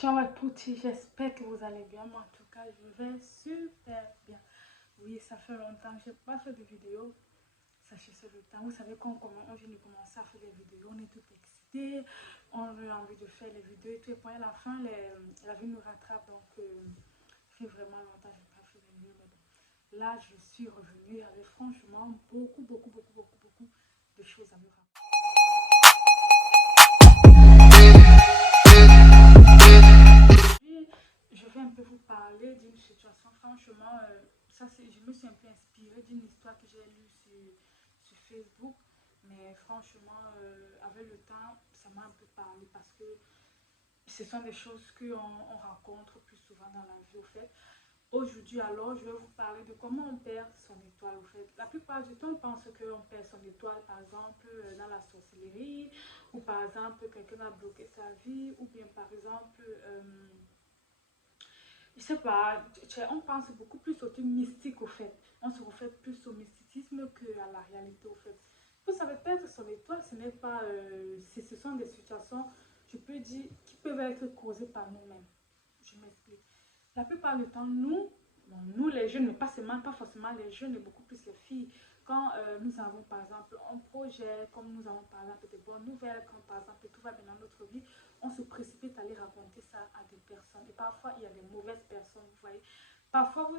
Ciao à toutes, j'espère que vous allez bien. Moi, en tout cas, je vais super bien. Oui, ça fait longtemps que je n'ai pas fait de vidéo. Sachez, c'est le temps. Vous savez, quand on vient de commencer à faire des vidéos, on est tout excité. On a envie de faire les vidéos et tout. Et puis à la fin, la vie nous rattrape. Donc, ça fait vraiment longtemps que je n'ai pas fait de vidéo. Mais bon, là, je suis revenue avec franchement beaucoup de choses à me raconter. Je vais un peu vous parler d'une situation, franchement, je me suis un peu inspirée d'une histoire que j'ai lue sur Facebook, mais franchement, avec le temps, ça m'a un peu parlé parce que ce sont des choses qu'on rencontre plus souvent dans la vie, au fait. Aujourd'hui, alors, je vais vous parler de comment on perd son étoile, au fait. La plupart du temps, on pense qu'on perd son étoile, par exemple, dans la sorcellerie, ou par exemple, quelqu'un a bloqué sa vie, ou bien, par exemple, je sais pas, on pense beaucoup plus au truc mystique au fait. On se reflète plus au mysticisme qu'à la réalité au fait. Vous savez, perdre son étoile, ce n'est pas. Ce sont des situations, je peux dire, qui peuvent être causées par nous-mêmes. Je m'explique. La plupart du temps, nous les jeunes, mais pas forcément les jeunes, mais beaucoup plus les filles, quand nous avons par exemple un projet, comme nous avons par exemple des bonnes nouvelles, quand par exemple tout va bien dans notre vie, on se précipite à aller raconter ça à des personnes. Et parfois, il y a des mauvaises personnes, vous voyez. Parfois,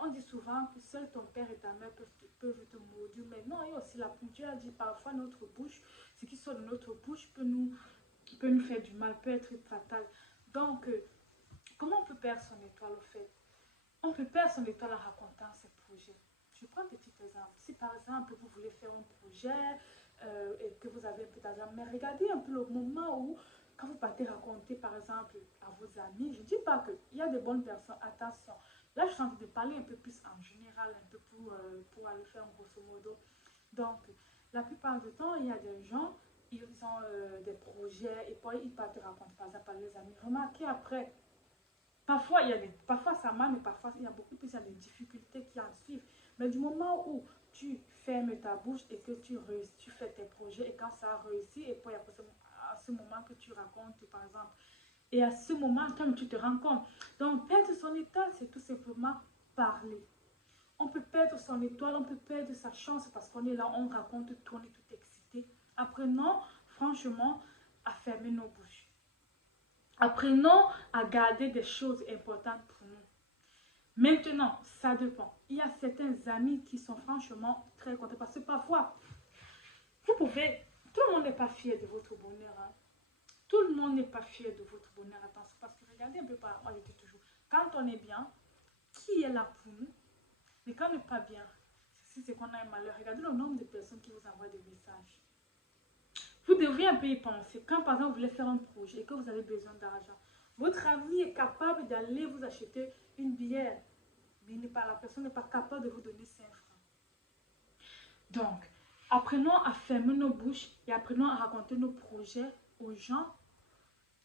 on dit souvent que seul ton père et ta mère peuvent te maudire, mais non, il y a aussi la Dieu a dit parfois notre bouche, ce qui sort de notre bouche peut nous faire du mal, peut être fatal. Donc, comment on peut perdre son étoile au fait? On peut perdre son étoile en racontant ses projets. Je prends un petit exemple. Si par exemple vous voulez faire un projet et que vous avez un peu d'argent, mais regardez un peu le moment où, quand vous partez raconter par exemple à vos amis, je ne dis pas qu'il y a des bonnes personnes, attention. Là, je suis en train de parler un peu plus en général, un peu pour aller faire un grosso modo. Donc, la plupart du temps, il y a des gens, ils ont des projets et puis ils partent raconter par exemple à leurs amis. Remarquez après, parfois ça marche, mais parfois il y a beaucoup plus il y a des difficultés qui en suivent. Mais du moment où tu fermes ta bouche et que tu réussis, tu fais tes projets et quand ça a réussi, et puis à ce moment que tu racontes, par exemple, et à ce moment, comme tu te rends compte. Donc, perdre son étoile, c'est tout simplement parler. On peut perdre son étoile, on peut perdre sa chance parce qu'on est là, on raconte tout, on est tout excité. Apprenons, franchement, à fermer nos bouches. Apprenons à garder des choses importantes pour nous. Maintenant, ça dépend. Il y a certains amis qui sont franchement très contents parce que parfois, vous pouvez, tout le monde n'est pas fier de votre bonheur. Hein. Tout le monde n'est pas fier de votre bonheur. Attention, parce que regardez un peu par moi, je dis toujours, quand on est bien, qui est là pour nous? Mais quand on n'est pas bien, si c'est qu'on a un malheur, regardez le nombre de personnes qui vous envoient des messages. Vous devriez un peu y penser. Quand par exemple vous voulez faire un projet et que vous avez besoin d'argent, votre ami est capable d'aller vous acheter une bière, mais la personne n'est pas capable de vous donner 5 francs. Donc, apprenons à fermer nos bouches et apprenons à raconter nos projets aux gens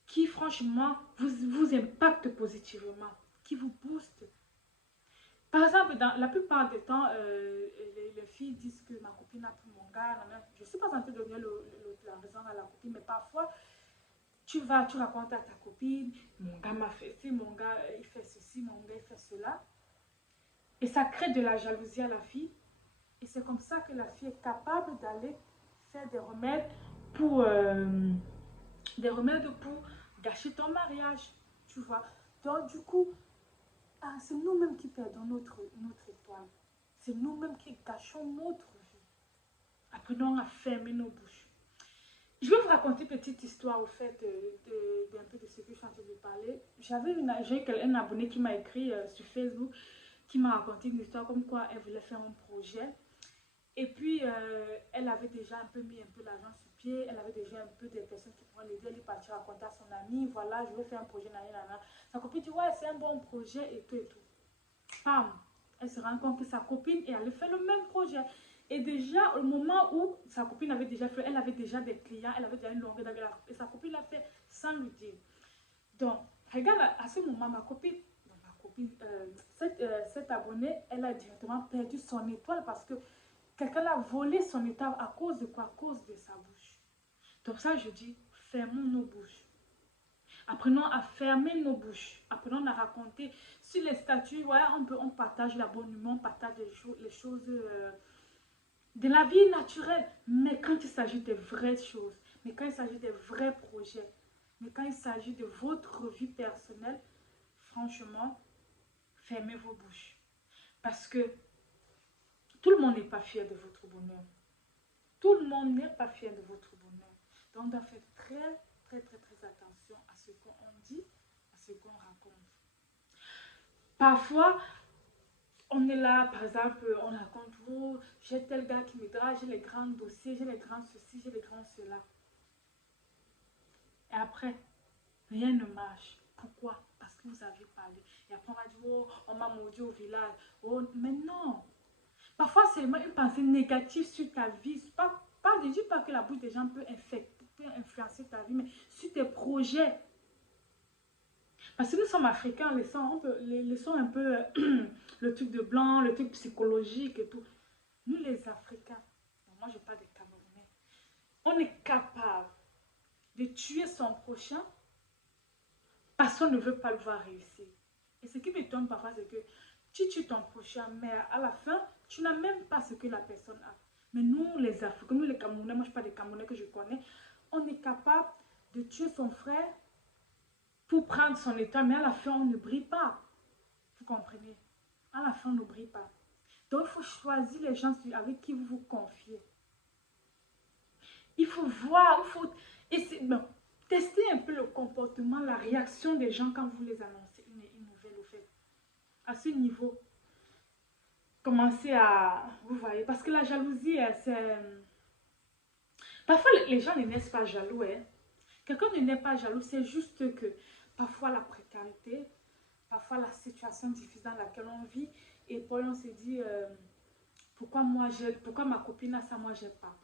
qui franchement vous impactent positivement, qui vous boostent. Par exemple, dans la plupart des temps, les filles disent que ma copine a pris mon gars. Je ne suis pas en train de donner la raison à la copine, mais parfois, tu racontes à ta copine, mon gars m'a fait ci, mon gars il fait ceci, mon gars il fait cela. Et ça crée de la jalousie à la fille. Et c'est comme ça que la fille est capable d'aller faire des remèdes pour gâcher ton mariage. Tu vois. Donc du coup, c'est nous-mêmes qui perdons notre étoile. C'est nous-mêmes qui gâchons notre vie. Apprenons à fermer nos bouches. Je vais vous raconter une petite histoire au fait d'un peu de ce que je suis en train de parler. J'ai un abonné qui m'a écrit sur Facebook qui m'a raconté une histoire comme quoi elle voulait faire un projet. Et puis, elle avait déjà un peu mis un peu l'argent sur pied. Elle avait déjà un peu des personnes qui pourraient l'aider. Elle est partie raconter à son ami, voilà, je vais faire un projet, nanana. Sa copine dit, ouais, c'est un bon projet et tout et tout. Femme, elle se rend compte que sa copine est allée faire le même projet. Et déjà, au moment où sa copine avait déjà fait, elle avait déjà des clients, elle avait déjà une longueur d'avec et sa copine l'a fait sans lui dire. Donc, regarde, à ce moment, cette abonnée, elle a directement perdu son étoile parce que quelqu'un a volé son étoile à cause de quoi? À cause de sa bouche. Donc ça, je dis, fermons nos bouches. Apprenons à fermer nos bouches. Apprenons à raconter. Sur les statuts, ouais, on partage la bonne humeur, on partage les choses de la vie naturelle. Mais quand il s'agit de vraies choses, mais quand il s'agit de vrais projets, mais quand il s'agit de votre vie personnelle, franchement, fermez vos bouches. Parce que tout le monde n'est pas fier de votre bonheur. Tout le monde n'est pas fier de votre bonheur. Donc, on doit faire très attention à ce qu'on dit, à ce qu'on raconte. Parfois, on est là, par exemple, on raconte, oh, j'ai tel gars qui me drague, j'ai les grands dossiers, j'ai les grands ceci, j'ai les grands cela. Et après, rien ne marche. Pourquoi? Parce que vous avez parlé. Et après, on va dire, oh, on m'a maudit au village. Oh, mais non. Parfois, c'est une pensée négative sur ta vie. Je ne dis pas que la bouche des gens peut influencer ta vie, mais sur tes projets. Parce que nous sommes africains, les sons un peu le truc de blanc, le truc psychologique et tout. Nous, les Africains, moi je parle des Camerounais, on est capable de tuer son prochain parce qu'on ne veut pas le voir réussir. Et ce qui m'étonne parfois, c'est que tu tues ton prochain, mais à la fin, tu n'as même pas ce que la personne a. Mais nous, les Africains, nous les Camerounais, moi je parle des Camerounais que je connais, on est capable de tuer son frère pour prendre son état, mais à la fin, on ne brille pas. Vous comprenez? À la fin, on ne brille pas. Donc, il faut choisir les gens avec qui vous vous confiez. Il faut voir, il faut essayer, tester un peu le comportement, la réaction des gens quand vous les annoncez une nouvelle au fait. À ce niveau, commencez à, vous voyez, parce que la jalousie, c'est... Parfois, les gens ne naissent pas jaloux. Hein. Quelqu'un ne naît pas jaloux, c'est juste que parfois la précarité, parfois la situation difficile dans laquelle on vit, et puis on se dit, pourquoi ma copine a ça, moi j'ai pas.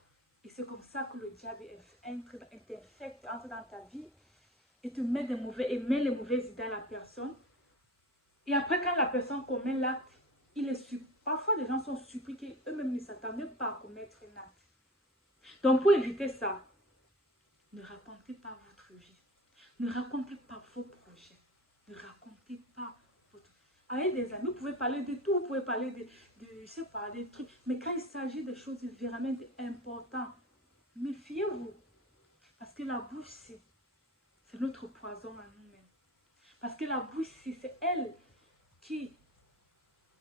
Et c'est comme ça que le diable t'infecte, entre dans ta vie et te met met les mauvaises idées à la personne. Et après, quand la personne commet l'acte, parfois les gens sont surpris qu'eux-mêmes ne s'attendaient pas à commettre un acte. Donc pour éviter ça, ne racontez pas votre vie. Ne racontez pas vos projets. Ne racontez pas votre... Avec des amis, vous pouvez parler de tout. Vous pouvez parler je sais pas, des trucs. Mais quand il s'agit de choses vraiment importantes, méfiez-vous. Parce que la bouche, c'est notre poison à nous-mêmes. Parce que la bouche, c'est elle qui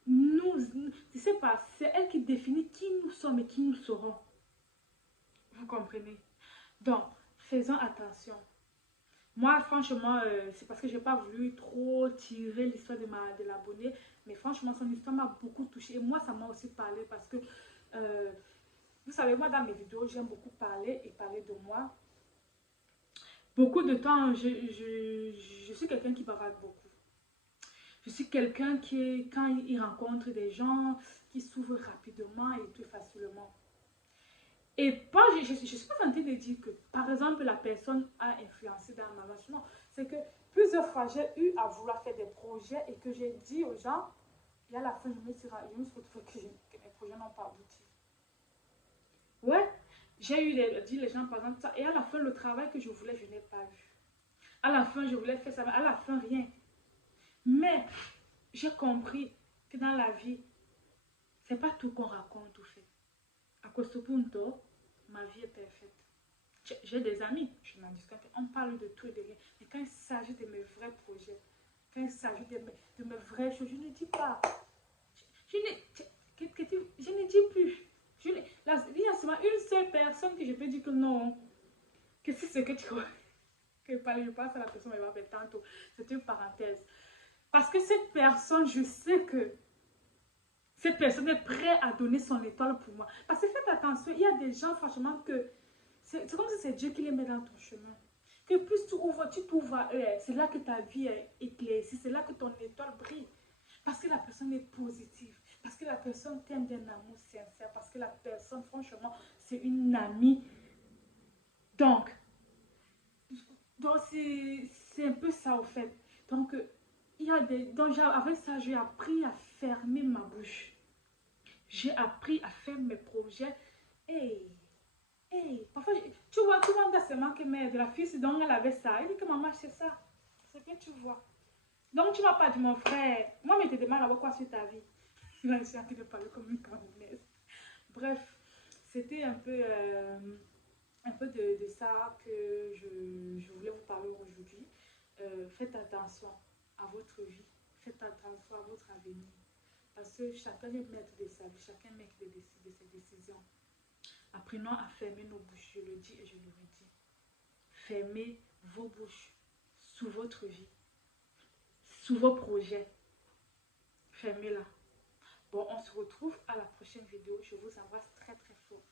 je sais pas, c'est elle qui définit qui nous sommes et qui nous serons. Vous comprenez? Donc, faisons attention. Moi, franchement, c'est parce que je n'ai pas voulu trop tirer l'histoire de l'abonné. Mais franchement, son histoire m'a beaucoup touchée. Et moi, ça m'a aussi parlé parce que, vous savez, moi, dans mes vidéos, j'aime beaucoup parler et parler de moi. Beaucoup de temps, je suis quelqu'un qui bavarde beaucoup. Je suis quelqu'un qui, quand il rencontre des gens, qui s'ouvre rapidement et tout facilement. Et pas, je ne suis pas en train de dire que, par exemple, la personne a influencé dans ma marche. Non, c'est que plusieurs fois, j'ai eu à vouloir faire des projets et que j'ai dit aux gens, et à la fin, je me suis retrouvée que mes projets n'ont pas abouti. Ouais, j'ai eu dit les gens, par exemple, ça, et à la fin, le travail que je voulais, je n'ai pas eu. À la fin, je voulais faire ça, mais à la fin, rien. Mais j'ai compris que dans la vie, c'est pas tout qu'on raconte ou fait. À questo punto, ma vie est parfaite. J'ai des amis, je m'en discute, on parle de tout et de rien. Mais quand il s'agit de mes vrais projets, quand il s'agit de mes vraies choses, je ne dis pas. Je ne dis plus. Il y a seulement une seule personne que je peux dire que non. Que c'est ce que tu vois. Que je pense à la personne, elle va faire tantôt. C'est une parenthèse. Parce que cette personne, je sais que cette personne est prête à donner son étoile pour moi. Parce que faites attention, il y a des gens, franchement, que c'est comme si c'est Dieu qui les met dans ton chemin. Que plus tu t'ouvres à eux, c'est là que ta vie est éclaircie, c'est là que ton étoile brille. Parce que la personne est positive, parce que la personne t'aime d'un amour sincère, parce que la personne, franchement, c'est une amie. Donc c'est un peu ça, au fait. Donc, avec ça, j'ai appris à fermer ma bouche. J'ai appris à faire mes projets. Parfois, tu vois, dans ce manque de la fille, donc elle avait ça. Elle dit que maman, c'est ça. C'est que tu vois. Donc, tu m'as pas dit, mon frère. Moi, mais te demande d'abord quoi sur ta vie. Là, je suis en train de parler comme une camerounaise. Bref, c'était un peu de ça que je voulais vous parler aujourd'hui. Faites attention à votre vie. Faites attention à votre avenir. Parce que chacun est maître de sa vie. Chacun est maître de ses décisions. Apprenons à fermer nos bouches. Je le dis et je le redis. Fermez vos bouches sous votre vie, sous vos projets. Fermez-la. Bon, on se retrouve à la prochaine vidéo. Je vous embrasse très très fort.